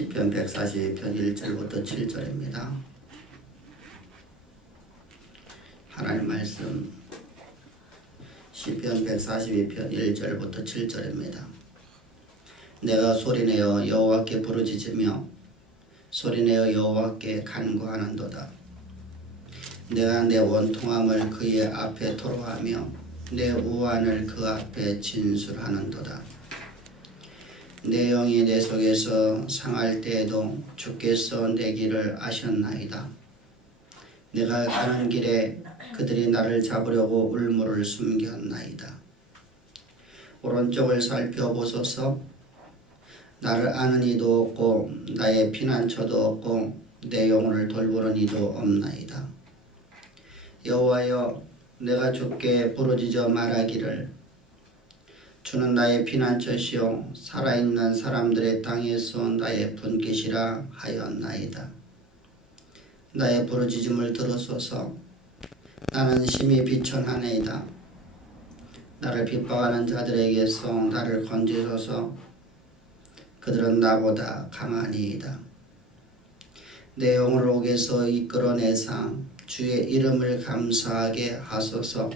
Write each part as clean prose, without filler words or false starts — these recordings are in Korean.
시편 142편 1절부터 7절입니다. 하나님 말씀 시편 142편 1절부터 7절입니다. 내가 소리내어 여호와께 부르짖으며 소리내어 여호와께 간구하는도다. 내가 내 원통함을 그의 앞에 토로하며 내 우환을 그 앞에 진술하는도다. 내 영이 내 속에서 상할 때에도 주께서 내 길을 아셨나이다. 내가 가는 길에 그들이 나를 잡으려고 울무를 숨겼나이다. 오른쪽을 살펴보소서. 나를 아는 이도 없고 나의 피난처도 없고 내 영혼을 돌보는 이도 없나이다. 여호와여, 내가 주께 부르짖어 말하기를 주는 나의 피난처시요 살아있는 사람들의 땅에서 나의 분깃이라 하였나이다. 나의 부르짖음을 들으소서. 나는 심히 비천하나이다. 나를 핍박하는 자들에게서 나를 건지소서. 그들은 나보다 강하니이다. 내 영혼을 옥에서 이끌어내사 주의 이름을 감사하게 하소서.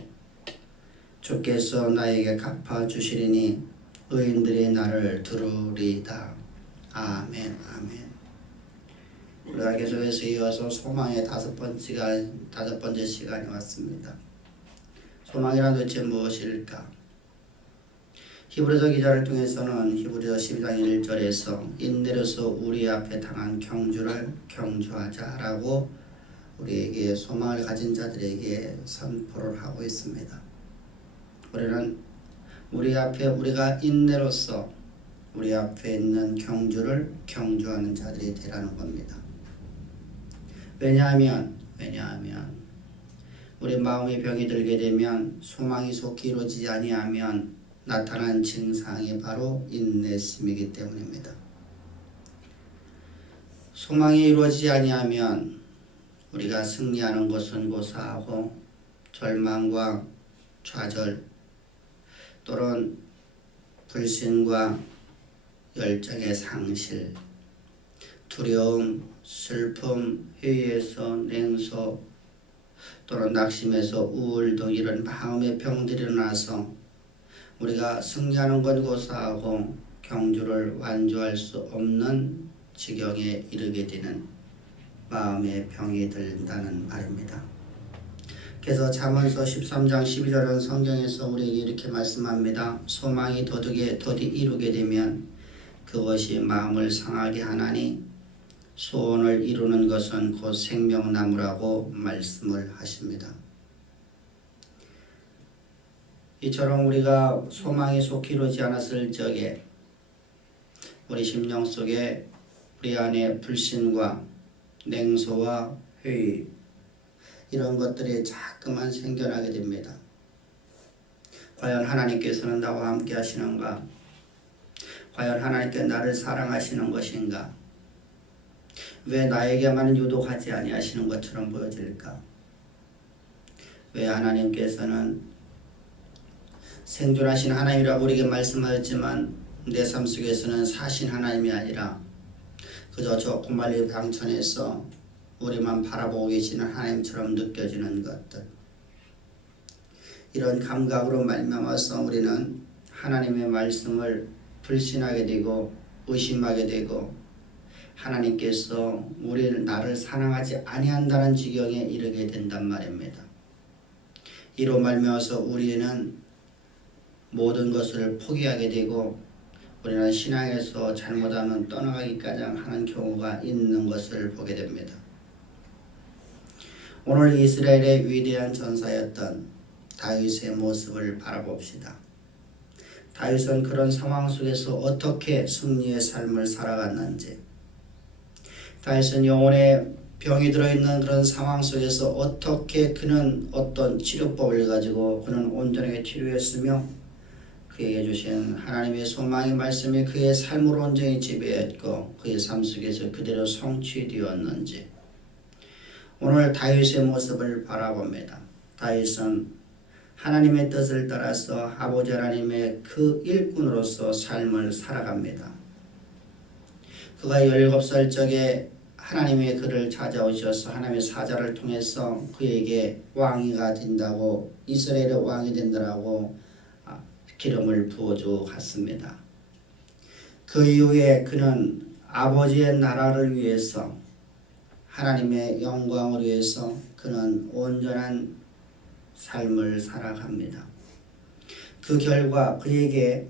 주께서 나에게 갚아주시리니 의인들이 나를 들으리이다. 아멘. 아멘. 우리가 계속해서 이어서 소망의 다섯 번째 시간이 왔습니다. 소망이란 도대체 무엇일까? 히브리서 기자를 통해서는 히브리서 12장 1절에서 인내로서 우리 앞에 당한 경주를 경주하자라고 우리에게 소망을 가진 자들에게 선포를 하고 있습니다. 우리는 우리가 인내로서 우리 앞에 있는 경주를 경주하는 자들이 되라는 겁니다. 왜냐하면 우리 마음의 병이 들게 되면 소망이 속히 이루어지지 아니하면 나타난 증상이 바로 인내심이기 때문입니다. 소망이 이루어지지 아니하면 우리가 승리하는 것은 고사하고 절망과 좌절 또는 불신과 열정의 상실, 두려움, 슬픔, 회의에서 냉소 또는 낙심에서 우울 등 이런 마음의 병들이 일어나서 우리가 승리하는 건 고사하고 경주를 완주할 수 없는 지경에 이르게 되는 마음의 병이 든다는 말입니다. 그래서 잠언서 13장 12절은 성경에서 우리에게 이렇게 말씀합니다. 소망이 더디 이루게 되면 그것이 마음을 상하게 하나니 소원을 이루는 것은 곧 생명나무라고 말씀을 하십니다. 이처럼 우리가 소망이 속히 이루어지지 않았을 적에 우리 심령 속에 우리 안에 불신과 냉소와 회의 이런 것들이 자꾸만 생겨나게 됩니다. 과연 하나님께서는 나와 함께 하시는가? 과연 하나님께 나를 사랑하시는 것인가? 왜 나에게만 유독하지 아니하시는 것처럼 보여질까? 왜 하나님께서는 생존하신 하나님이라고 우리에게 말씀하였지만 내 삶 속에서는 사신 하나님이 아니라 그저 조금 멀리 방천에서 우리만 바라보고 계시는 하나님처럼 느껴지는 것들, 이런 감각으로 말미암아서 우리는 하나님의 말씀을 불신하게 되고 의심하게 되고 하나님께서 나를 사랑하지 아니한다는 지경에 이르게 된단 말입니다. 이로 말미암아서 우리는 모든 것을 포기하게 되고 우리는 신앙에서 잘못하면 떠나가기까지 하는 경우가 있는 것을 보게 됩니다. 오늘 이스라엘의 위대한 전사였던 다윗의 모습을 바라봅시다. 다윗은 그런 상황 속에서 어떻게 승리의 삶을 살아갔는지, 다윗은 영혼의 병이 들어있는 그런 상황 속에서 어떻게 그는 어떤 치료법을 가지고 그는 온전하게 치료했으며 그에게 주신 하나님의 소망의 말씀이 그의 삶을 온전히 지배했고 그의 삶 속에서 그대로 성취되었는지 오늘 다윗의 모습을 바라봅니다. 다윗은 하나님의 뜻을 따라서 아버지 하나님의 그 일꾼으로서 삶을 살아갑니다. 그가 17살 적에 하나님의 그를 찾아오셔서 하나님의 사자를 통해서 그에게 왕이가 된다고, 이스라엘의 왕이 된다라고 기름을 부어주고 갔습니다. 그 이후에 그는 아버지의 나라를 위해서, 하나님의 영광을 위해서 그는 온전한 삶을 살아갑니다. 그 결과 그에게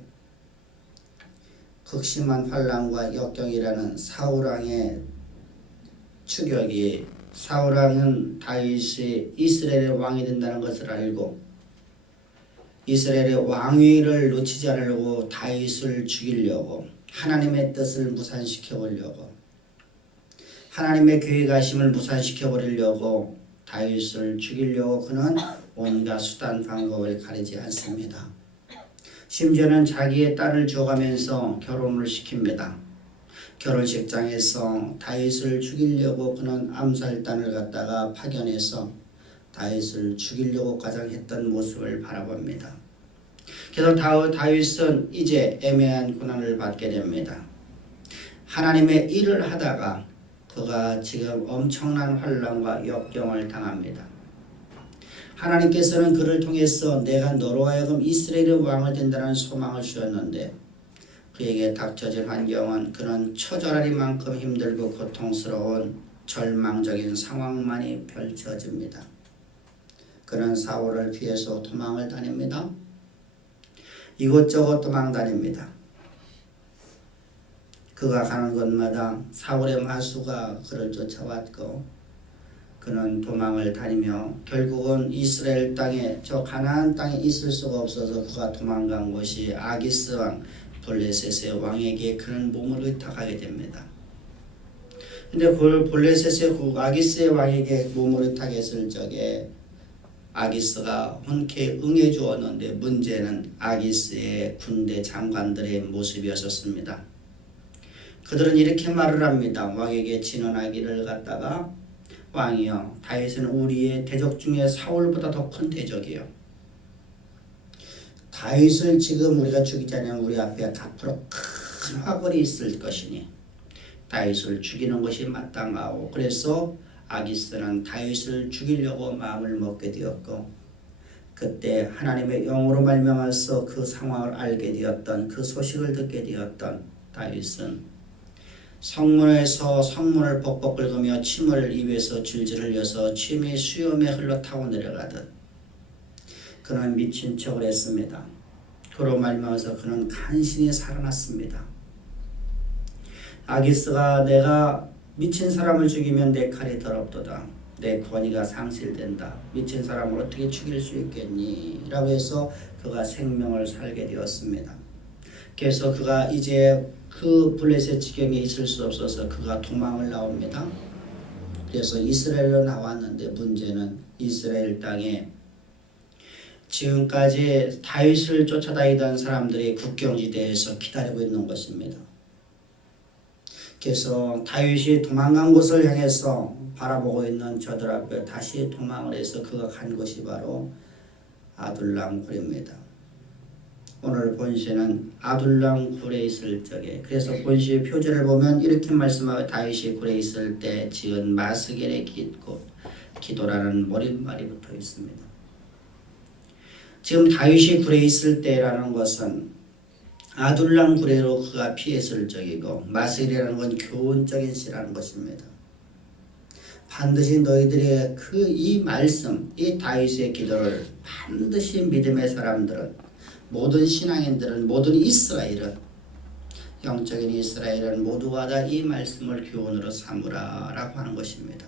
극심한 환난과 역경이라는 사울왕의 추격이, 사울왕은 다윗이 이스라엘의 왕이 된다는 것을 알고 이스라엘의 왕위를 놓치지 않으려고 다윗을 죽이려고, 하나님의 뜻을 무산시켜 보려고, 하나님의 계획하심을 무산시켜 버리려고, 다윗을 죽이려고 그는 온갖 수단 방법을 가리지 않습니다. 심지어는 자기의 딸을 줘가면서 결혼을 시킵니다. 결혼식장에서 다윗을 죽이려고 그는 암살단을 갖다가 파견해서 다윗을 죽이려고 가장했던 모습을 바라봅니다. 그래서 다윗은 이제 애매한 고난을 받게 됩니다. 하나님의 일을 하다가 그가 지금 엄청난 환난과 역경을 당합니다. 하나님께서는 그를 통해서 내가 너로 하여금 이스라엘의 왕을 된다는 소망을 주었는데, 그에게 닥쳐진 환경은 그는 처절하리만큼 힘들고 고통스러운 절망적인 상황만이 펼쳐집니다. 그는 사울을 피해서 도망을 다닙니다. 이곳저곳 도망 다닙니다. 그가 가는 곳마다 사울의 마수가 그를 쫓아왔고, 그는 도망을 다니며 결국은 이스라엘 땅에, 저 가나안 땅에 있을 수가 없어서 그가 도망간 곳이 아기스 왕 블레셋의 왕에게 그는 몸을 의탁하게 됩니다. 근데 그 블레셋의 아기스의 왕에게 몸을 의탁했을 적에 아기스가 흔쾌히 응해 주었는데, 문제는 아기스의 군대 장관들의 모습이었습니다. 그들은 이렇게 말을 합니다. 왕에게 진언하기를 갖다가, 왕이여, 다윗은 우리의 대적 중에 사울보다 더 큰 대적이요. 다윗을 지금 우리가 죽이지 않으면 우리 앞에 앞으로 큰 화벌이 있을 것이니 다윗을 죽이는 것이 마땅하오. 그래서 아기스는 다윗을 죽이려고 마음을 먹게 되었고, 그때 하나님의 영으로 말미암아서 그 상황을 알게 되었던, 그 소식을 듣게 되었던 다윗은 성문에서 성문을 벅벅 긁으며 침을 입에서 줄줄 흘려서 침이 수염에 흘러 타고 내려가듯 그는 미친 척을 했습니다. 그로 말미암아서 그는 간신히 살아났습니다. 아기스가 내가 미친 사람을 죽이면 내 칼이 더럽도다. 내 권위가 상실된다. 미친 사람을 어떻게 죽일 수 있겠니? 라고 해서 그가 생명을 살게 되었습니다. 그래서 그가 이제 그 블레셋 지경에 있을 수 없어서 그가 도망을 나옵니다. 그래서 이스라엘로 나왔는데, 문제는 이스라엘 땅에 지금까지 다윗을 쫓아다니던 사람들이 국경지대에서 기다리고 있는 것입니다. 그래서 다윗이 도망간 곳을 향해서 바라보고 있는 저들 앞에 다시 도망을 해서 그가 간 곳이 바로 아둘람 굴입니다. 오늘 본시는 아둘람 굴에 있을 적에, 그래서 본시의 표제를 보면 이렇게 말씀하고, 다윗이 굴에 있을 때 지은 마스겔의 기도라는 머릿말이 붙어 있습니다. 지금 다윗이 굴에 있을 때라는 것은 아둘람 굴에로 그가 피했을 적이고, 마스겔이라는 건 교훈적인 시라는 것입니다. 반드시 너희들의 이 말씀, 이 다윗의 기도를 반드시 믿음의 사람들은, 모든 신앙인들은, 모든 이스라엘은, 영적인 이스라엘은 모두가 다 이 말씀을 교훈으로 삼으라 라고 하는 것입니다.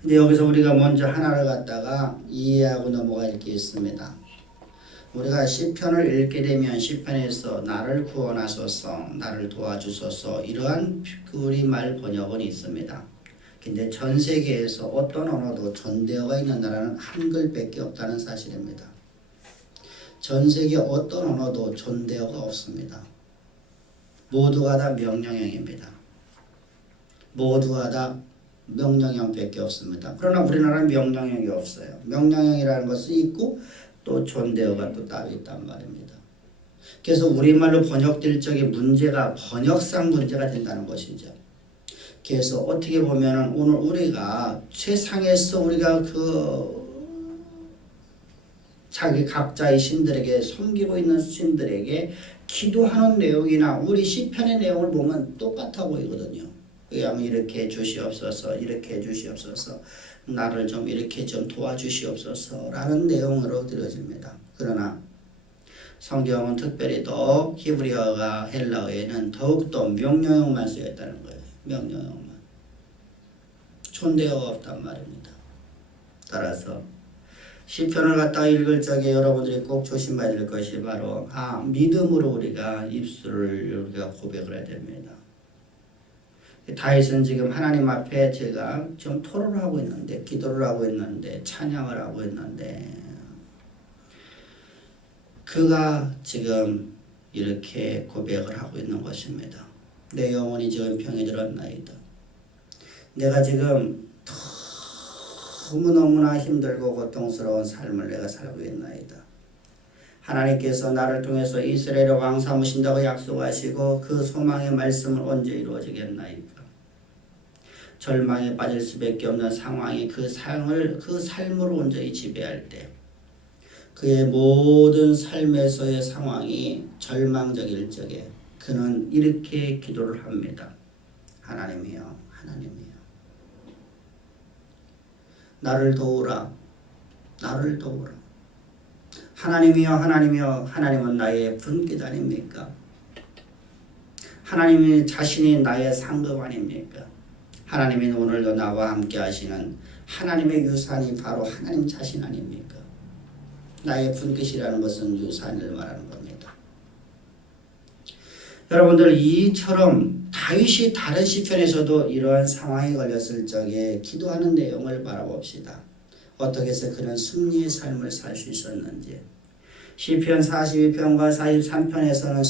근데 여기서 우리가 먼저 하나를 갖다가 이해하고 넘어갈 게 있습니다. 우리가 시편을 읽게 되면 시편에서 나를 구원하소서, 나를 도와주소서, 이러한 우리말 번역은 있습니다. 근데 전 세계에서 어떤 언어도 존대어가 있는 나라는 한글밖에 없다는 사실입니다. 전 세계 어떤 언어도 존대어가 없습니다. 모두가 다 명령형입니다. 모두가 다 명령형밖에 없습니다. 그러나 우리나라는 명령형이 없어요. 명령형이라는 것이 있고 또 존대어가 또 따로 있단 말입니다. 그래서 우리말로 번역될 적에 문제가 번역상 문제가 된다는 것이죠. 그래서 어떻게 보면은 오늘 우리가 세상에서 우리가 자기 각자의 신들에게 섬기고 있는 신들에게 기도하는 내용이나 우리 시편의 내용을 보면 똑같아 보이거든요. 그냥 이렇게 주시옵소서, 이렇게 해주시옵소서, 나를 좀 이렇게 좀 도와주시옵소서 라는 내용으로 들어집니다. 그러나 성경은 특별히 더 히브리어가 헬라어에는 더욱더 명령어만 쓰여 있다는 거예요. 명령어만. 촌대어가 없단 말입니다. 따라서 시편을 갖다가 읽을 적에 여러분들이 꼭 조심해야 될 것이 바로 믿음으로 우리가 입술을 우리가 고백을 해야 됩니다. 다윗은 지금 하나님 앞에 제가 좀 토론을 하고 있는데, 기도를 하고 있는데, 찬양을 하고 있는데, 그가 지금 이렇게 고백을 하고 있는 것입니다. 내 영혼이 지금 병이 들었나이다. 내가 지금 너무너무나 힘들고 고통스러운 삶을 내가 살고 있나이다. 하나님께서 나를 통해서 이스라엘의 왕 삼으신다고 약속하시고 그 소망의 말씀은 언제 이루어지겠나이까. 절망에 빠질 수밖에 없는 상황이 그 삶을 온전히 지배할 때 그의 모든 삶에서의 상황이 절망적일 적에 그는 이렇게 기도를 합니다. 하나님이여, 하나님이여, 나를 도우라, 나를 도우라. 하나님이여, 하나님이여, 하나님은 나의 분깃 아닙니까? 하나님이 자신이 나의 상급 아닙니까? 하나님이 오늘도 나와 함께 하시는 하나님의 유산이 바로 하나님 자신 아닙니까? 나의 분깃이라는 것은 유산을 말하는 겁니다. 여러분들 이처럼 다윗이 다른 시편에서도 이러한 상황에 걸렸을 적에 기도하는 내용을 바라봅시다. 어떻게 해서 그런 승리의 삶을 살 수 있었는지. 시편 42편과 43편에서는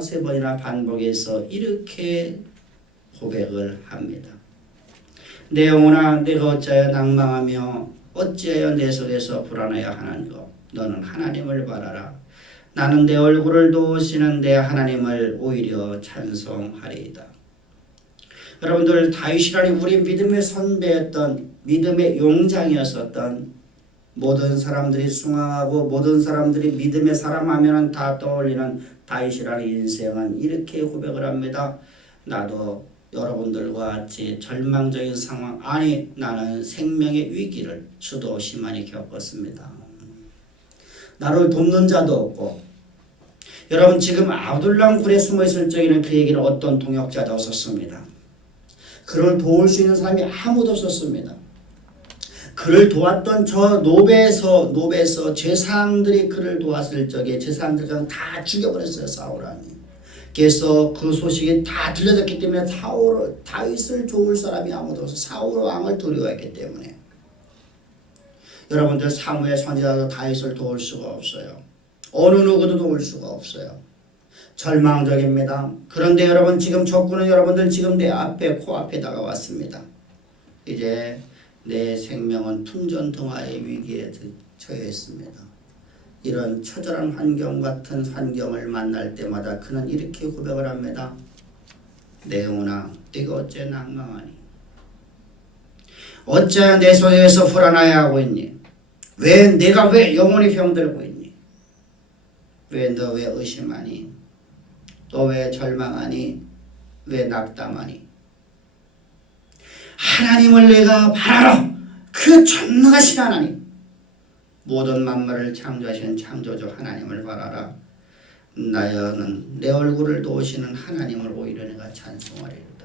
세 번이나 반복해서 이렇게 고백을 합니다. 내 영혼아, 내가 어찌하여 낭망하며 어찌하여 내 속에서 불안해야 하는고. 너는 하나님을 바라라. 나는 내 얼굴을 도우시는 내 하나님을 오히려 찬송하리이다. 여러분들, 다윗이라니 우리 믿음의 선배였던, 믿음의 용장이었었던, 모든 사람들이 숭앙하고 모든 사람들이 믿음의 사람 하면은 다 떠올리는 다윗이라는 인생은 이렇게 고백을 합니다. 나도 여러분들과 같이 절망적인 상황, 아니 나는 생명의 위기를 수도 없이 많이 겪었습니다. 나를 돕는 자도 없고, 여러분 지금 아둘람 굴에 숨어 있을 적에는 그에게는 어떤 동역자도 없었습니다. 그를 도울 수 있는 사람이 아무도 없었습니다. 그를 도왔던 저 노베에서 제사장들이 그를 도왔을 적에 제사장들이 다 죽여버렸어요, 사울왕이. 그래서 그 소식이 다 들려졌기 때문에 다윗을 도울 사람이 아무도 없어. 사울 왕을 두려워했기 때문에. 여러분들 사무엘 선지자도 다윗을 도울 수가 없어요. 어느 누구도 도울 수가 없어요. 절망적입니다. 그런데 여러분 지금 적군은 여러분들 지금 내 앞에 코앞에 다가왔습니다. 이제 내 생명은 풍전등화의 위기에 처해 있습니다. 이런 처절한 환경 같은 환경을 만날 때마다 그는 이렇게 고백을 합니다. 내 영혼아, 네가 어째 낭망하니? 어째 내 속에서 불안하여 하고 있니? 내가 왜 영혼이 병들고 있니? 너 왜 의심하니? 또 왜 절망하니? 왜 낙담하니? 하나님을 내가 바라라. 그 전능하신 하나님, 모든 만물을 창조하신 창조주 하나님을 바라라. 나는 내 얼굴을 도우시는 하나님을 오히려 내가 찬송하리로다.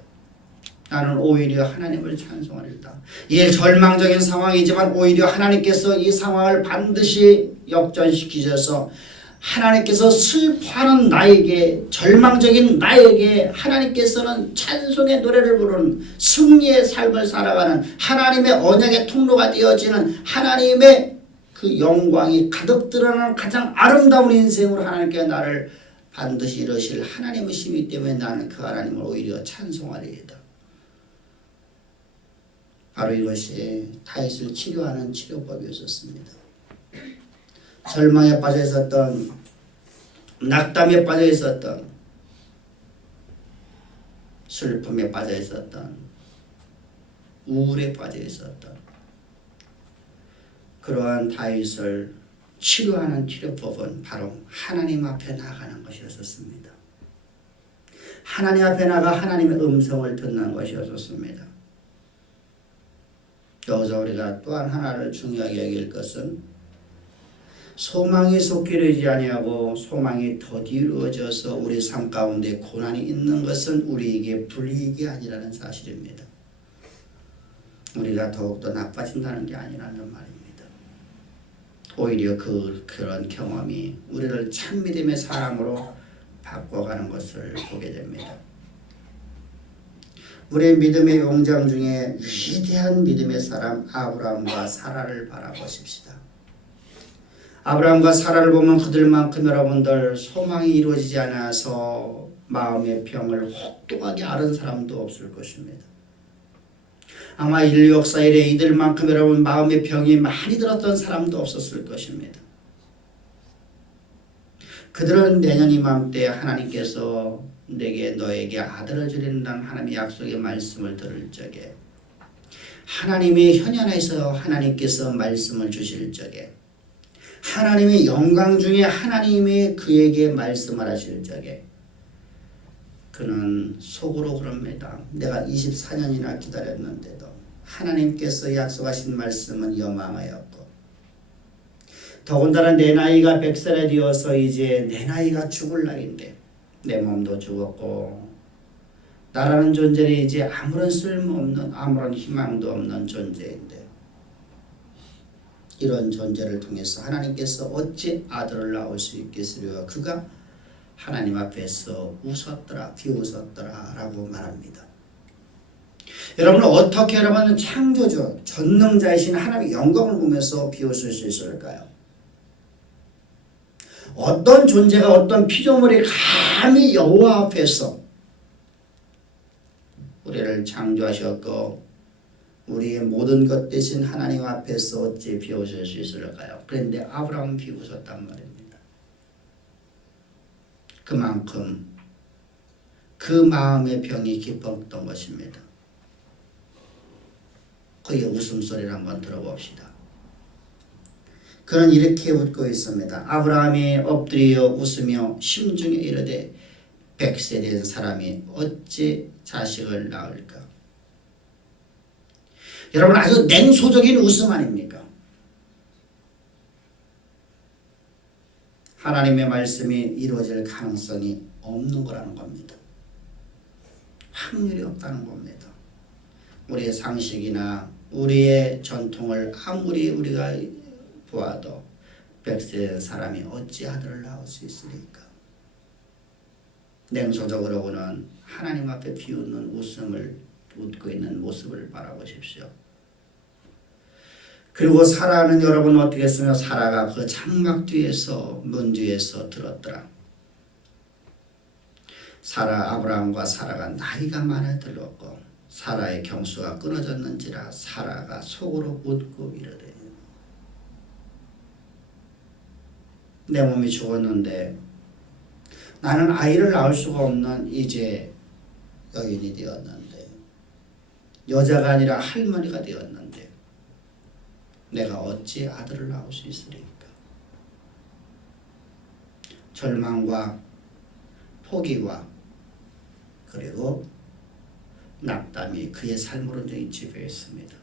나는 오히려 하나님을 찬송하리로다. 이 절망적인 상황이지만 오히려 하나님께서 이 상황을 반드시 역전시키셔서 하나님께서 슬퍼하는 나에게, 절망적인 나에게 하나님께서는 찬송의 노래를 부르는, 승리의 삶을 살아가는 하나님의 언약의 통로가 되어지는 하나님의 그 영광이 가득 드러나는 가장 아름다운 인생으로 하나님께 나를 반드시 이루실 하나님의 심이 때문에 나는 그 하나님을 오히려 찬송하리이다. 바로 이것이 다윗을 치료하는 치료법이었습니다. 절망에 빠져 있었던 낙담에 빠져 있었던, 슬픔에 빠져 있었던, 우울에 빠져 있었던 그러한 다윗을 치료하는 치료법은 바로 하나님 앞에 나가는 것이었습니다. 하나님 앞에 나가 하나님의 음성을 듣는 것이었습니다. 여기서 우리가 또한 하나를 중요하게 여길 것은 소망이 속히 이르지 아니하고 소망이 더디 이루어져서 우리 삶 가운데 고난이 있는 것은 우리에게 불이익이 아니라는 사실입니다. 우리가 더욱더 나빠진다는 게 아니라는 말입니다. 오히려 그런 경험이 우리를 참 믿음의 사람으로 바꿔가는 것을 보게 됩니다. 우리의 믿음의 용장 중에 위대한 믿음의 사람 아브라함과 사라를 바라보십시다. 아브라함과 사라를 보면 그들만큼 여러분들 소망이 이루어지지 않아서 마음의 병을 혹독하게 앓은 사람도 없을 것입니다. 아마 인류 역사 이래 이들만큼 여러분 마음의 병이 많이 들었던 사람도 없었을 것입니다. 그들은 내년 이맘때 하나님께서 너에게 아들을 주린다는 하나님의 약속의 말씀을 들을 적에 하나님의 현현에서 하나님께서 말씀을 주실 적에 하나님의 영광 중에 하나님이 그에게 말씀을 하실 적에 그는 속으로 그럽니다. 내가 24년이나 기다렸는데도 하나님께서 약속하신 말씀은 여망하였고 더군다나 내 나이가 100살이 되어서 이제 내 나이가 죽을 나이인데 내 몸도 죽었고 나라는 존재는 이제 아무런 쓸모없는 아무런 희망도 없는 존재인데 이런 존재를 통해서 하나님께서 어찌 아들을 낳을 수 있겠으려 그가 하나님 앞에서 웃었더라 비웃었더라 라고 말합니다. 여러분은 어떻게 여러분 창조주 전능자이신 하나님의 영광을 보면서 비웃을 수 있을까요? 어떤 존재가 어떤 피조물이 감히 여호와 앞에서 우리를 창조하셨고 우리의 모든 것 대신 하나님 앞에서 어찌 비웃을 수 있을까요? 그런데 아브라함은 비웃었단 말입니다. 그만큼 그 마음의 병이 깊었던 것입니다. 그의 웃음소리를 한번 들어봅시다. 그는 이렇게 웃고 있습니다. 아브라함이 엎드려 웃으며 심중에 이르되 100세 된 사람이 어찌 자식을 낳을까? 여러분 아주 냉소적인 웃음 아닙니까? 하나님의 말씀이 이루어질 가능성이 없는 거라는 겁니다. 확률이 없다는 겁니다. 우리의 상식이나 우리의 전통을 아무리 우리가 보아도 100세 된 사람이 어찌 아들을 낳을 수 있으리까? 냉소적으로는 하나님 앞에 비웃는 웃음을 웃고 있는 모습을 바라보십시오. 그리고 사라는 여러분 어떻게 했으면 사라가 그 장막 뒤에서 문 뒤에서 들었더라. 아브라함과 사라가 나이가 많아 들었고 사라의 경수가 끊어졌는지라 사라가 속으로 웃고 이르되 내 몸이 죽었는데 나는 아이를 낳을 수가 없는 이제 여인이 되었는데 여자가 아니라 할머니가 되었는데 내가 어찌 아들을 낳을 수 있으리까? 절망과 포기와 그리고 낙담이 그의 삶을 온전히 지배했습니다.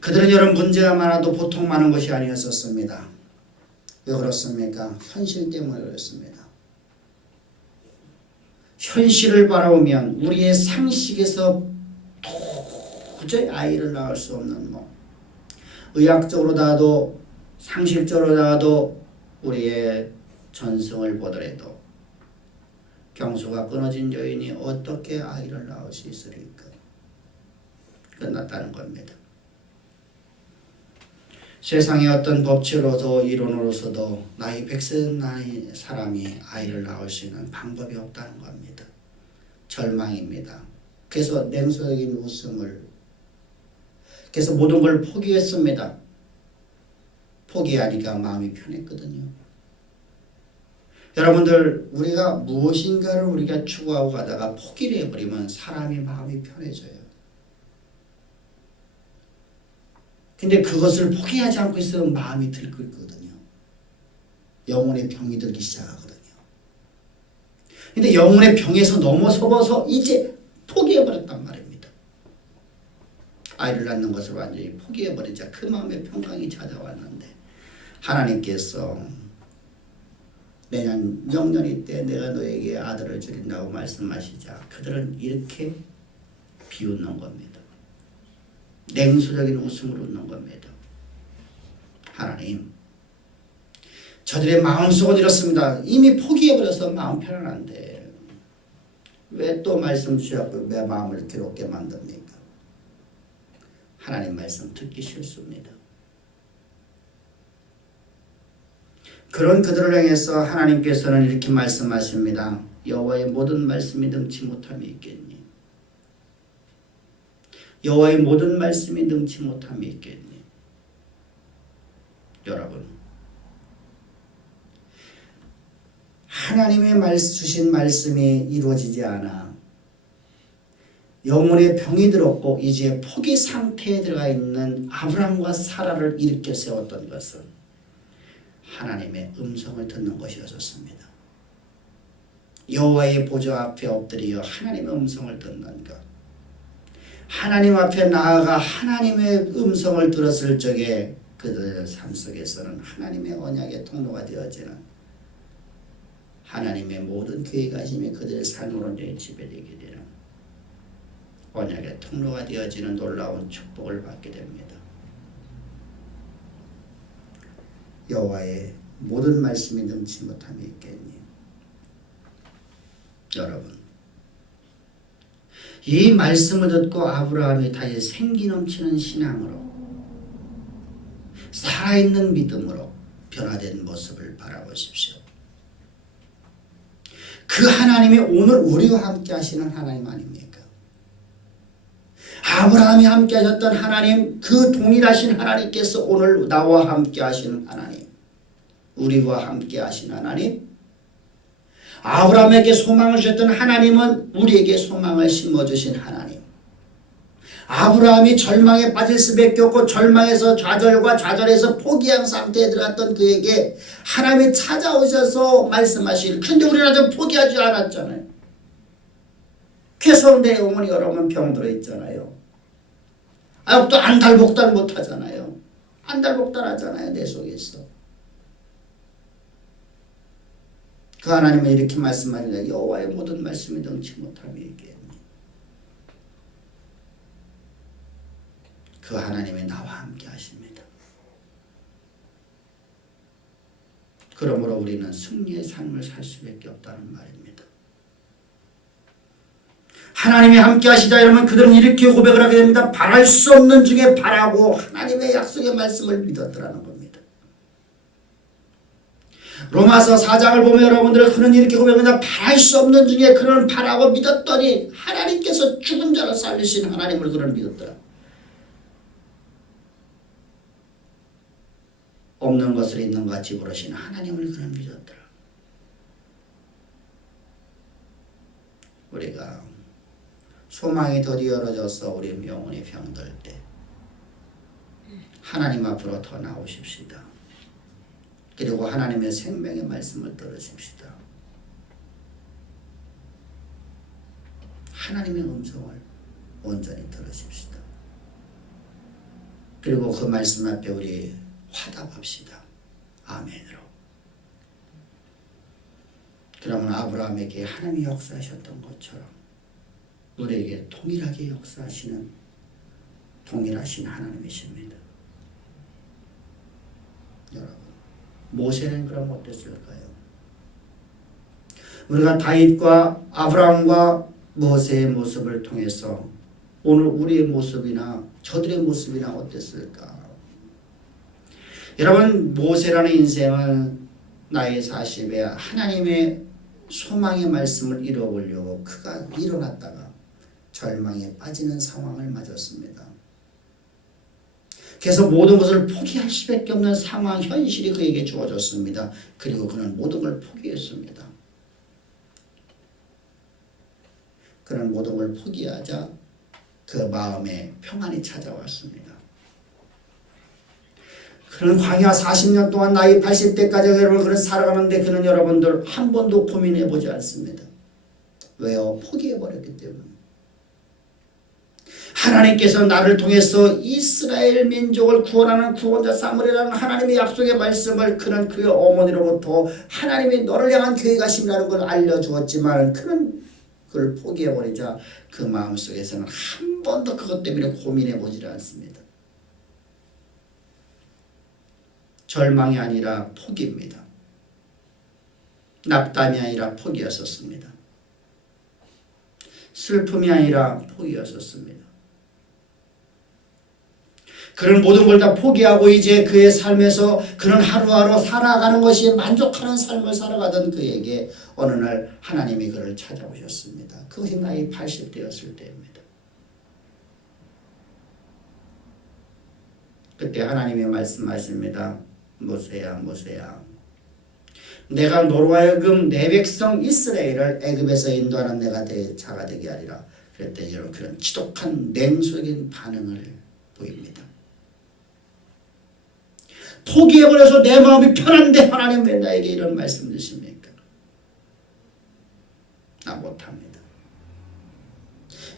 그들은 여러 문제가 많아도 보통 많은 것이 아니었었습니다. 왜 그렇습니까? 현실 때문에 그렇습니다. 현실을 바라보면 우리의 상식에서 도저히 아이를 낳을 수 없는 의학적으로 나도 상식적으로 나도 우리의 전승을 보더라도 경수가 끊어진 여인이 어떻게 아이를 낳을 수 있으리까? 끝났다는 겁니다. 세상의 어떤 법칙으로도 이론으로서도 나이 100세 나이 사람이 아이를 낳을 수 있는 방법이 없다는 겁니다. 절망입니다. 그래서 냉소적인 웃음을 그래서 모든 걸 포기했습니다. 포기하니까 마음이 편했거든요. 여러분들 우리가 무엇인가를 우리가 추구하고 가다가 포기를 해버리면 사람이 마음이 편해져요. 근데 그것을 포기하지 않고 있으면 마음이 들끓거든요. 영혼의 병이 들기 시작하거든요. 근데 영혼의 병에서 넘어서서 이제 포기해버렸단 말입니다. 아이를 낳는 것을 완전히 포기해버리자 그 마음의 평강이 찾아왔는데 하나님께서 내년 영년이 때 내가 너에게 아들을 주린다고 말씀하시자 그들은 이렇게 비웃는 겁니다. 냉소적인 웃음으로 웃는 겁니다. 하나님, 저들의 마음속은 이렇습니다. 이미 포기해버려서 마음 편안한데 왜 또 말씀 주셨고 왜 마음을 괴롭게 만듭니까? 하나님 말씀 듣기 싫습니다. 그런 그들을 향해서 하나님께서는 이렇게 말씀하십니다. 여호와의 모든 말씀이 능치 못함이 있겠니? 여호와의 모든 말씀이 능치 못함이 있겠니? 여러분, 하나님의 주신 말씀이 이루어지지 않아 영혼의 병이 들었고 이제 포기 상태에 들어가 있는 아브라함과 사라를 일으켜 세웠던 것은 하나님의 음성을 듣는 것이었습니다. 여호와의 보좌 앞에 엎드려 하나님의 음성을 듣는 것. 하나님 앞에 나아가 하나님의 음성을 들었을 적에 그들의 삶 속에서는 하나님의 언약의 통로가 되어지는 하나님의 모든 계획하심이 그들의 삶으로 온전히 지배되게 되는 언약의 통로가 되어지는 놀라운 축복을 받게 됩니다. 여호와의 모든 말씀이 능치 못함이 있겠니? 여러분, 이 말씀을 듣고 아브라함이 다시 생기 넘치는 신앙으로 살아있는 믿음으로 변화된 모습을 바라보십시오. 그 하나님이 오늘 우리와 함께 하시는 하나님 아닙니까? 아브라함이 함께 하셨던 하나님, 그 동일하신 하나님께서 오늘 나와 함께 하시는 하나님, 우리와 함께 하신 하나님, 아브라함에게 소망을 주셨던 하나님은 우리에게 소망을 심어주신 하나님. 아브라함이 절망에 빠질 수밖에 없고 절망에서 좌절과 좌절에서 포기한 상태에 들어갔던 그에게 하나님이 찾아오셔서 말씀하실, 근데 우리는 아직 포기하지 않았잖아요. 계속 내 영혼이 여러분 병들어 있잖아요. 또 안달복달 못하잖아요. 안달복달하잖아요. 내 속에서. 그 하나님은 이렇게 말씀하시는 여호와의 모든 말씀이 능치 못함이 있겠니? 그 하나님이 나와 함께 하십니다. 그러므로 우리는 승리의 삶을 살 수밖에 없다는 말입니다. 하나님이 함께 하시자 이러면 그들은 이렇게 고백을 하게 됩니다. 바랄 수 없는 중에 바라고 하나님의 약속의 말씀을 믿었더라는 겁니다. 로마서 4장을 보면 여러분들은 그는 이렇게 고백합니다. 바랄 수 없는 중에 그는 바라고 믿었더니 하나님께서 죽은 자를 살리신 하나님을 그는 믿었더라. 없는 것을 있는 것 같이 부르시는 하나님을 그는 믿었더라. 우리가 소망이 더디 열어져서 우리 영혼이 병들 때 하나님 앞으로 더 나오십시다. 그리고 하나님의 생명의 말씀을 들으십시다. 하나님의 음성을 온전히 들으십시다. 그리고 그 말씀 앞에 우리 화답합시다. 아멘으로. 그러면 아브라함에게 하나님이 역사하셨던 것처럼 우리에게 동일하게 역사하시는 동일하신 하나님이십니다. 여러분, 모세는 그럼 어땠을까요? 우리가 다윗과 아브라함과 모세의 모습을 통해서 오늘 우리의 모습이나 저들의 모습이나 어땠을까? 여러분, 모세라는 인생은 나이 40에 하나님의 소망의 말씀을 이뤄보려고 그가 일어났다가 절망에 빠지는 상황을 맞았습니다. 그래서 모든 것을 포기할 수밖에 없는 상황, 현실이 그에게 주어졌습니다. 그리고 그는 모든 걸 포기했습니다. 그는 모든 걸 포기하자 그 마음에 평안이 찾아왔습니다. 그는 광야 40년 동안 나이 80대까지 여러분 그는 살아가는데 그는 여러분들 한 번도 고민해 보지 않습니다. 왜요? 포기해 버렸기 때문에. 하나님께서 나를 통해서 이스라엘 민족을 구원하는 구원자 삼으리라는 하나님의 약속의 말씀을 그는 그의 어머니로부터 하나님이 너를 향한 계획하심이라는 걸 알려주었지만 그는 그걸 포기해버리자 그 마음속에서는 한 번도 그것 때문에 고민해보지 않습니다. 절망이 아니라 포기입니다. 낙담이 아니라 포기였었습니다. 슬픔이 아니라 포기였었습니다. 그는 모든 걸 다 포기하고 이제 그의 삶에서 그는 하루하루 살아가는 것이 만족하는 삶을 살아가던 그에게 어느 날 하나님이 그를 찾아오셨습니다. 그것이 나이 80대였을 때입니다. 그때 하나님이 말씀하십니다. 모세야 모세야, 내가 너로 하여금 내 백성 이스라엘을 애굽에서 인도하는 내가 자가 되게 하리라. 그랬더니 여러분 그런 지독한 냉소적인 반응을 보입니다. 포기해버려서 내 마음이 편한데 하나님 왜 나에게 이런 말씀 주십니까? 나 못합니다.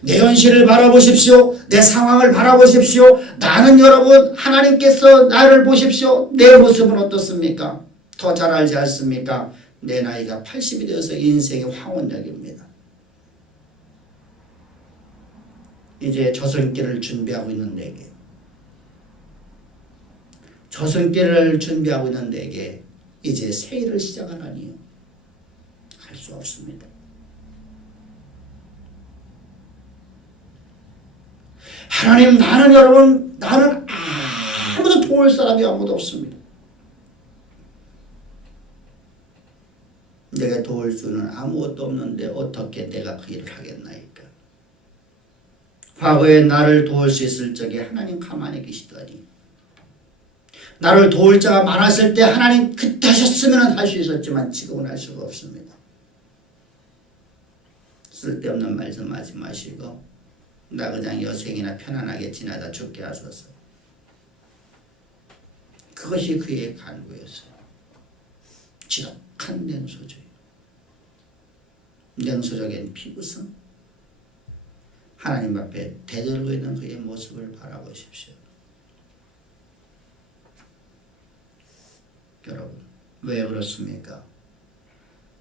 내 현실을 바라보십시오. 내 상황을 바라보십시오. 나는 여러분 하나님께서 나를 보십시오. 내 모습은 어떻습니까? 더 잘 알지 않습니까? 내 나이가 80이 되어서 인생의 황혼역입니다. 이제 저승길을 준비하고 있는 내게, 저승길을 준비하고 있는 내게 이제 새 일을 시작하라니요. 할 수 없습니다. 하나님, 나는 여러분, 나는 아무도 도울 사람이 아무도 없습니다. 내가 도울 수는 아무것도 없는데 어떻게 내가 그 일을 하겠나이까. 과거에 나를 도울 수 있을 적에 하나님 가만히 계시더니, 나를 도울 자가 많았을 때 하나님 그때 하셨으면 할 수 있었지만 지금은 할 수가 없습니다. 쓸데없는 말씀하지 마시고 나 그냥 여생이나 편안하게 지나다 죽게 하소서. 그것이 그의 간구였어요. 지독한 냉소주의, 냉소적인 피부성, 하나님 앞에 대들고 있는 그의 모습을 바라보십시오. 여러분, 왜 그렇습니까?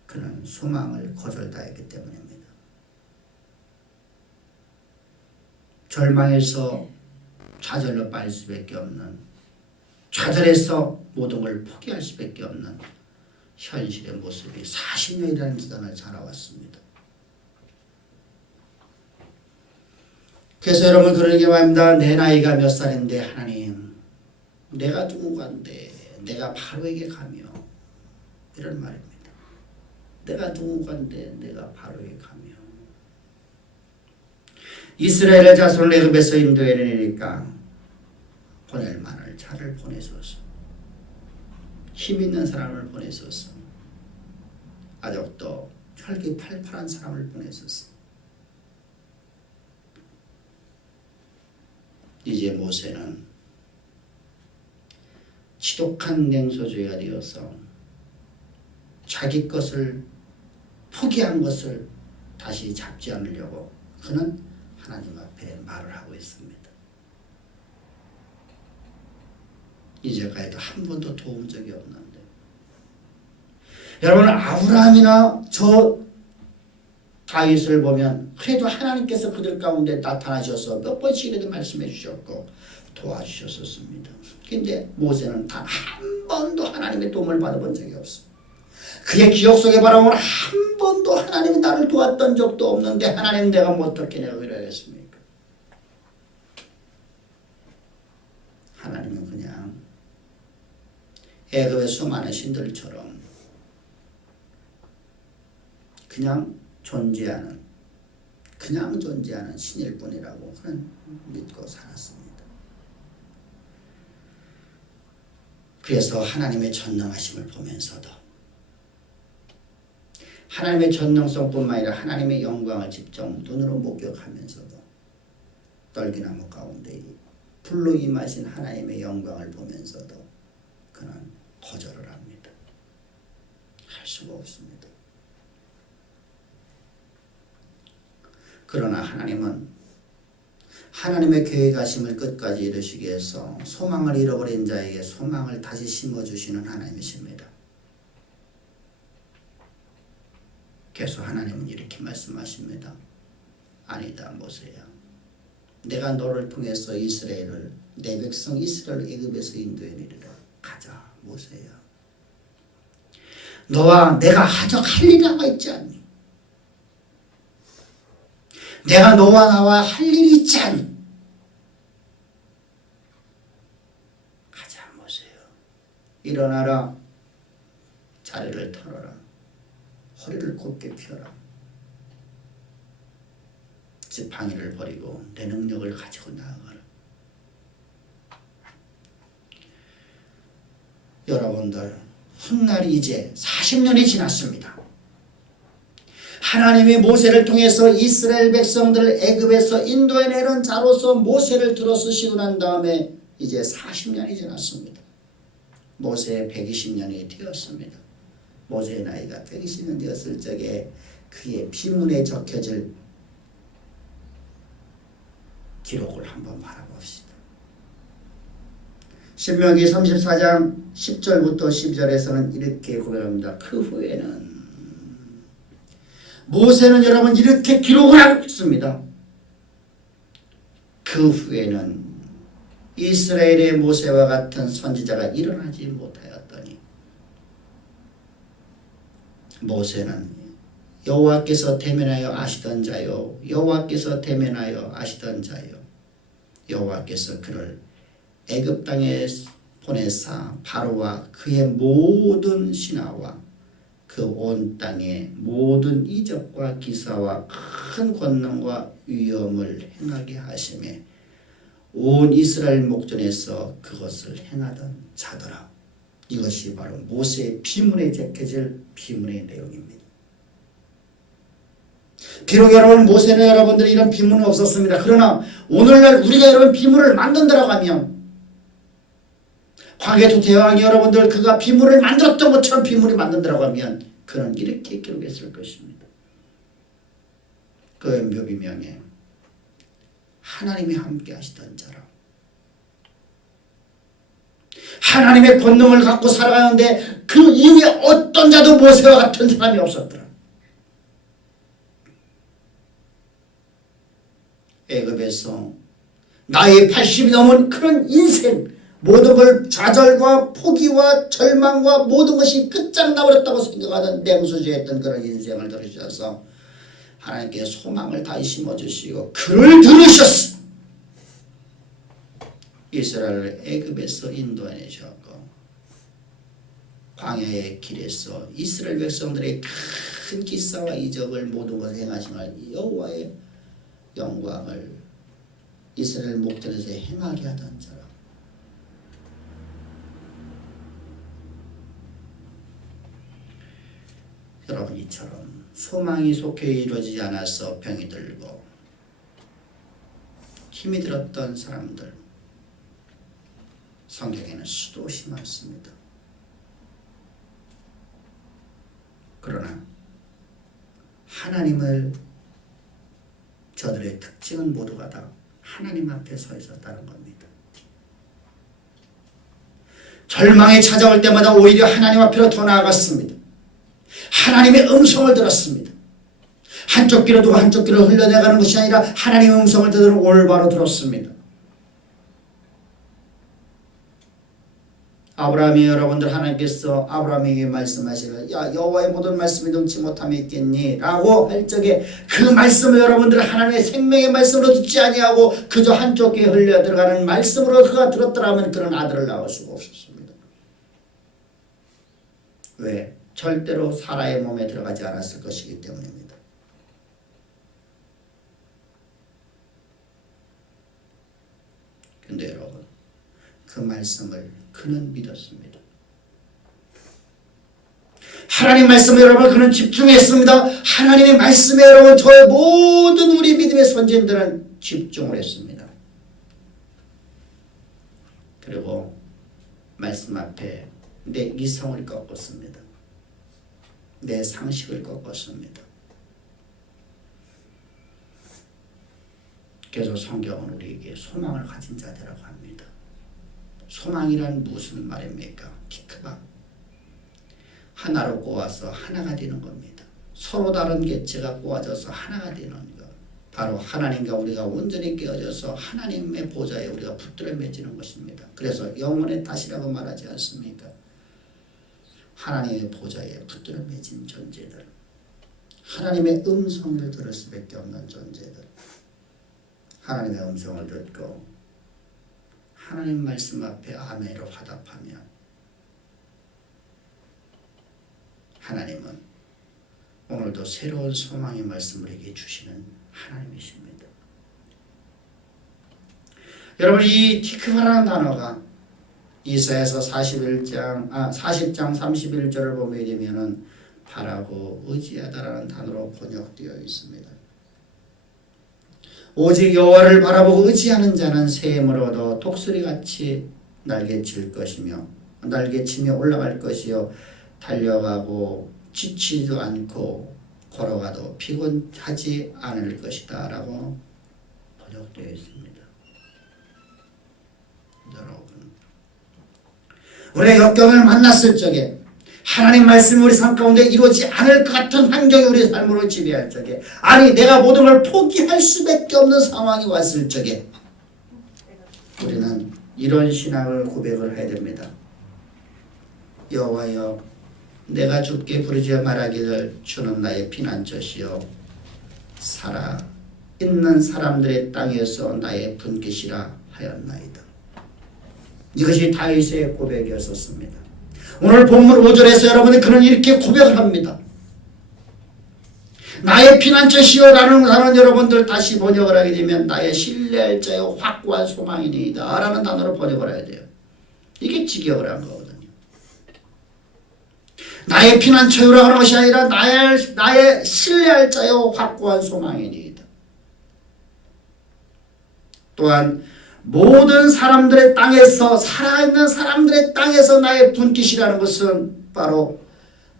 그는 소망을 거절다했기 때문입니다. 절망에서 좌절로 빠질 수밖에 없는, 좌절해서 모든 걸 포기할 수밖에 없는 현실의 모습이 40년이라는 기간을 살아왔습니다. 그래서 여러분 그러기 바랍니다. 내 나이가 몇 살인데 하나님, 내가 누구간데 내가 바로에게 가며, 이런 말입니다. 내가 누구간데 내가 바로에게 가며, 이스라엘의 자손을 애굽에서 인도해내니까 보낼 만한 자를 보내소서. 힘 있는 사람을 보내소서. 아직도 혈기팔팔한 사람을 보내소서. 이제 모세는 지독한 냉소주의가 되어서 자기 것을 포기한 것을 다시 잡지 않으려고 그는 하나님 앞에 말을 하고 있습니다. 이제까지도 한 번도 도운 적이 없는데, 여러분 아브라함이나 저 다윗을 보면 그래도 하나님께서 그들 가운데 나타나셔서 몇 번씩이라도 말씀해 주셨고 도와주셨었습니다. 근데 모세는 단 한 번도 하나님의 도움을 받아본 적이 없어. 그의 기억 속에 바라보면 한 번도 하나님이 나를 도왔던 적도 없는데 하나님 내가 뭐 어떻게 내가 그러겠습니까? 하나님은 그냥 애굽의 수많은 신들처럼 그냥 존재하는 신일 뿐이라고 그는 믿고 살았습니다. 그래서 하나님의 전능하심을 보면서도 하나님의 전능성뿐만 아니라 하나님의 영광을 직접 눈으로 목격하면서도 떨기나무 가운데 불로 임하신 하나님의 영광을 보면서도 그는 거절을 합니다. 할 수가 없습니다. 그러나 하나님은 하나님의 계획하심을 끝까지 이루시기 위해서 소망을 잃어버린 자에게 소망을 다시 심어주시는 하나님이십니다. 그래서 하나님은 이렇게 말씀하십니다. 아니다 모세야. 내가 너를 통해서 이스라엘을 내 백성 이스라엘을 애굽에서 인도해내리라. 가자 모세야. 너와 내가 하적 할 일이 남아 있지 않니? 내가 너와 나와 할 일이 있지 않니? 가자 모세야. 일어나라. 자리를 털어라. 허리를 곧게 펴라. 지팡이를 버리고 내 능력을 가지고 나아가라. 여러분들 훗날이 이제 40년이 지났습니다. 하나님이 모세를 통해서 이스라엘 백성들을 애굽에서 인도해내는 자로서 모세를 들어 쓰시고 난 다음에 이제 40년이 지났습니다. 모세의 120년이 되었습니다. 모세의 나이가 120년 되었을 적에 그의 비문에 적혀질 기록을 한번 바라봅시다. 신명기 34장 10절부터 12절에서는 이렇게 고백합니다. 그 후에는 모세는 여러분 이렇게 기록을 하고 있습니다. 그 후에는 이스라엘의 모세와 같은 선지자가 일어나지 못하였더니 모세는 여호와께서 대면하여 아시던 자요 여호와께서 대면하여 아시던 자요 여호와께서 그를 애굽 땅에 보내사 바로와 그의 모든 신하와 그 온 땅의 모든 이적과 기사와 큰 권능과 위엄을 행하게 하심에 온 이스라엘 목전에서 그것을 행하던 자더라. 이것이 바로 모세의 비문에 적혀질 비문의 내용입니다. 비록 여러분 모세는 여러분들 이런 비문은 없었습니다. 그러나 오늘날 우리가 이런 비문을 만든다고 하면 광해토 대왕이 여러분들 그가 비문을 만들었던 것처럼 비문을 만든다고 하면 그는 이렇게 기록했을 것입니다. 그의 묘비명에 하나님이 함께 하시던 자라. 하나님의 권능을 갖고 살아가는데 그 이후에 어떤 자도 모세와 같은 사람이 없었더라. 애굽에서 나이 80이 넘은 그런 인생 모든 걸 좌절과 포기와 절망과 모든 것이 끝장나버렸다고 생각하는 냉수주의했던 그런 인생을 들으셔서 하나님께 소망을 다시 심어주시고 그를 들으셨어. 이스라엘을 애굽에서 인도해내셨고 광야의 길에서 이스라엘 백성들의 큰 기사와 이적을 모든 것을 행하시는 여호와의 영광을 이스라엘 목전에서 행하게 하던 자라. 여러분 이처럼 소망이 속해 이루어지지 않아서 병이 들고 힘이 들었던 사람들 성경에는 수도시 많습니다. 그러나 하나님을 저들의 특징은 모두가 다 하나님 앞에 서 있었다는 겁니다. 절망이 찾아올 때마다 오히려 하나님 앞으로 더 나아갔습니다. 하나님의 음성을 들었습니다. 한쪽 귀로 두고 한쪽 귀로 흘러내가는 것이 아니라 하나님의 음성을 듣는 올바로 들었습니다. 아브라함이 여러분들 하나님께서 아브라함에게 말씀하시기를 야 여호와의 모든 말씀이 능치 못함이 있겠니? 라고 할 적에 그 말씀을 여러분들 하나님의 생명의 말씀으로 듣지 아니하고 그저 한쪽 귀에 흘려 들어가는 말씀으로 그가 들었더라면 그런 아들을 낳을 수가 없었습니다. 왜? 절대로 사라의 몸에 들어가지 않았을 것이기 때문입니다. 근데 여러분 그 말씀을 그는 믿었습니다. 하나님 말씀에 여러분 그는 집중했습니다. 하나님의 말씀에 여러분 저의 모든 우리 믿음의 선진들은 집중을 했습니다. 그리고 말씀 앞에 내 이성을 꺾었습니다. 내 상식을 꺾었습니다. 그래서 성경은 우리에게 소망을 가진 자들이라고 합니다. 소망이란 무슨 말입니까? 티크바. 하나로 꼬아서 하나가 되는 겁니다. 서로 다른 객체가 꼬아져서 하나가 되는 것. 바로 하나님과 우리가 온전히 깨어져서 하나님의 보좌에 우리가 붙들어 맺는 것입니다. 그래서 영혼의 탓이라고 말하지 않습니까? 하나님의 보좌에 붙들어 맺은 존재들. 하나님의 음성을 들을 수밖에 없는 존재들. 하나님의 음성을 듣고 하나님 말씀 앞에 아멘으로 화답하면 하나님은 오늘도 새로운 소망의 말씀을 우리에게 주시는 하나님이십니다. 여러분 이 티크바라는 단어가 이사야서 40장 31절을 보게 되면은 바라고 의지하다라는 단어로 번역되어 있습니다. 오직 여호와를 바라보고 의지하는 자는 새 힘을 얻어 독수리같이 날개칠 것이며 날개치며 올라갈 것이요 달려가고 지치지도 않고 걸어가도 피곤하지 않을 것이다 라고 번역되어 있습니다. 여러분 우리가 역경을 만났을 적에 하나님 말씀이 우리 삶 가운데 이루어지지 않을 것 같은 환경이 우리 삶으로 지배할 적에 아니 내가 모든 걸 포기할 수밖에 없는 상황이 왔을 적에 우리는 이런 신앙을 고백을 해야 됩니다. 여호와여 내가 주께 부르짖어 말하기를 주는 나의 피난처시요 살아 있는 사람들의 땅에서 나의 분깃이라 하였나이다. 이것이 다윗의 고백이었습니다. 오늘 본문 5절에서 여러분이 그는 이렇게 고백을 합니다. 나의 피난처시요 라는 단어는 여러분들 다시 번역을 하게 되면 나의 신뢰할 자요 확고한 소망이니이다 라는 단어로 번역을 해야 돼요. 이게 직역을 한 거거든요. 나의 피난처요라고 하는 것이 아니라 나의 신뢰할 자요 확고한 소망이니이다. 또한 모든 사람들의 땅에서 살아있는 사람들의 땅에서 나의 분깃이라는 것은 바로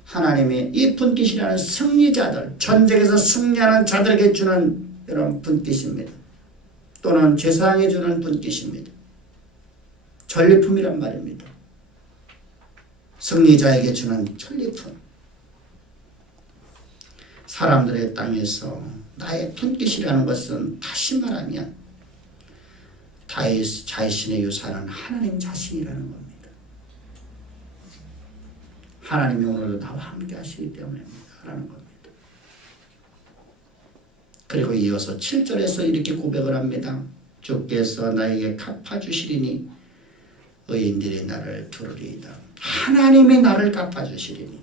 하나님이 이 분깃이라는 승리자들 전쟁에서 승리하는 자들에게 주는 이런 분깃입니다. 또는 제사장에 주는 분깃입니다. 전리품이란 말입니다. 승리자에게 주는 전리품. 사람들의 땅에서 나의 분깃이라는 것은 다시 말하면 다윗 자신의 유산은 하나님 자신이라는 겁니다. 하나님이 오늘도 나와 함께 하시기 때문에 하라는 겁니다. 그리고 이어서 7절에서 이렇게 고백을 합니다. 주께서 나에게 갚아주시리니 의인들이 나를 두르리이다. 하나님이 나를 갚아주시리니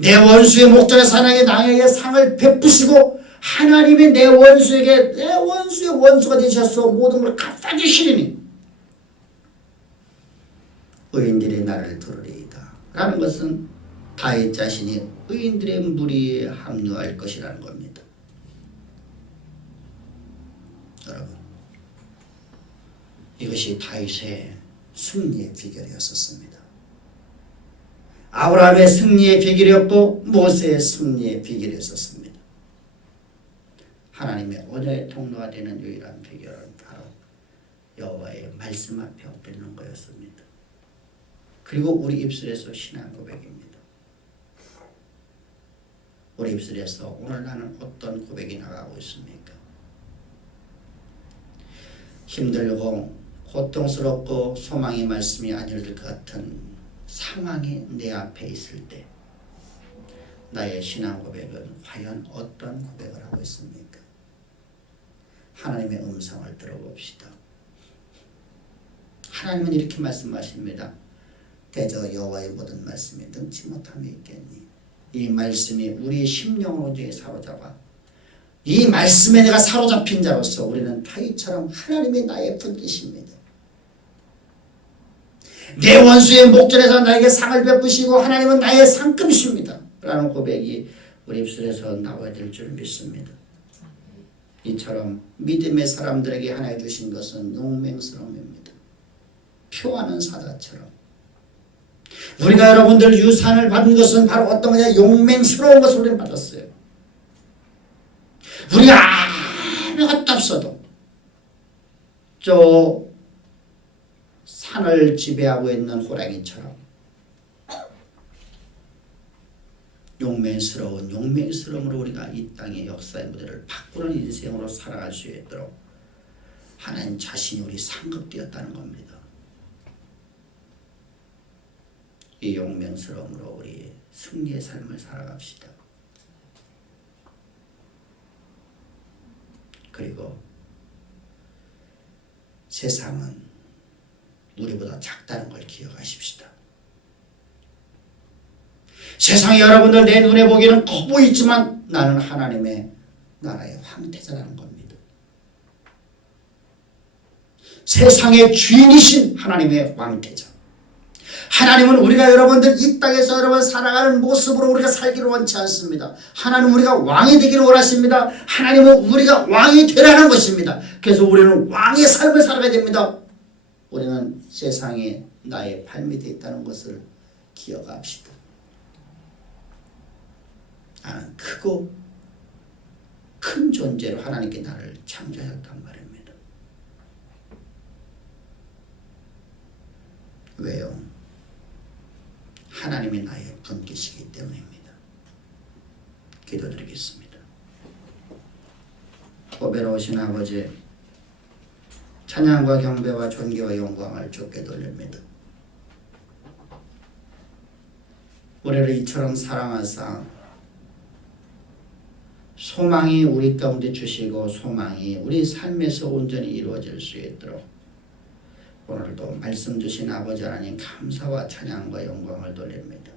내 원수의 목전에 사나게 나에게 상을 베푸시고 하나님이 내 원수에게 내 원수의 원수가 되셔서 모든 걸 갚아주시리니 의인들이 나를 두르리이다 라는 것은 다윗 자신이 의인들의 무리에 합류할 것이라는 겁니다. 여러분 이것이 다윗의 승리의 비결이었습니다. 아브라함의 승리의 비결이었고 모세의 승리의 비결이었습니다. 하나님의 언약의 통로가 되는 유일한 비결은 바로 여호와의 말씀 앞에 엎드리는 거였습니다. 그리고 우리 입술에서 신앙 고백입니다. 우리 입술에서 오늘 나는 어떤 고백이 나가고 있습니까? 힘들고 고통스럽고 소망의 말씀이 아닐 것 같은 상황이 내 앞에 있을 때 나의 신앙 고백은 과연 어떤 고백을 하고 있습니까? 하나님의 음성을 들어봅시다. 하나님은 이렇게 말씀하십니다. 대저 여호와의 모든 말씀에 능치 못함이 있겠니? 이 말씀이 우리의 심령을 온전히 사로잡아 이 말씀에 내가 사로잡힌 자로서 우리는 다윗처럼 하나님이 나의 분깃입니다. 내 원수의 목전에서 나에게 상을 베푸시고 하나님은 나의 상급이십니다 라는 고백이 우리 입술에서 나와야 될 줄 믿습니다. 이처럼 믿음의 사람들에게 하나님 주신 것은 용맹스러움입니다. 표하는 사자처럼 우리가 여러분들 유산을 받은 것은 바로 어떤 거냐? 용맹스러운 것을 우리는 받았어요. 우리가 아무것도 없어도 저 산을 지배하고 있는 호랑이처럼 용맹스러움으로 우리가 이 땅의 역사의 무대를 바꾸는 인생으로 살아갈 수 있도록 하나님 자신이 우리 상급되었다는 겁니다. 이 용맹스러움으로 우리 승리의 삶을 살아갑시다. 그리고 세상은 우리보다 작다는 걸 기억하십시다. 세상이 여러분들 내 눈에 보기에는 커 보이지만 나는 하나님의 나라의 황태자라는 겁니다. 세상의 주인이신 하나님의 황태자. 하나님은 우리가 여러분들 이 땅에서 여러분 살아가는 모습으로 우리가 살기를 원치 않습니다. 하나님은 우리가 왕이 되기를 원하십니다. 하나님은 우리가 왕이 되라는 것입니다. 그래서 우리는 왕의 삶을 살아가야 됩니다. 우리는 세상에 나의 발밑에 있다는 것을 기억합시다. 나는 크고 큰 존재로 하나님께 나를 창조하셨단 말입니다. 왜요? 하나님이 나의 분기시기 때문입니다. 기도드리겠습니다. 보배로우신 아버지, 찬양과 경배와 존귀와 영광을 주께 돌립니다. 우리를 이처럼 사랑하사 소망이 우리 가운데 주시고 소망이 우리 삶에서 온전히 이루어질 수 있도록 오늘도 말씀 주신 아버지 하나님 감사와 찬양과 영광을 돌립니다.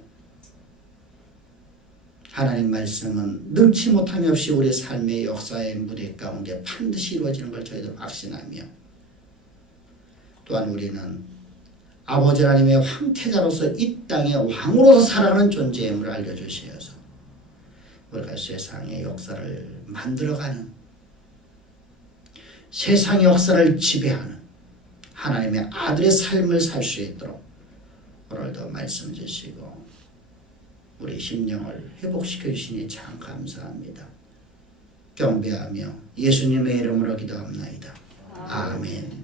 하나님 말씀은 늙지 못함이 없이 우리 삶의 역사의 무대 가운데 반드시 이루어지는 걸 저희들 확신하며 또한 우리는 아버지 하나님의 황태자로서 이 땅의 왕으로서 살아가는 존재임을 알려주시어서 우리가 세상의 역사를 만들어가는 세상의 역사를 지배하는 하나님의 아들의 삶을 살 수 있도록 오늘도 말씀 주시고 우리 심령을 회복시켜 주시니 참 감사합니다. 경배하며 예수님의 이름으로 기도합나이다. 아멘.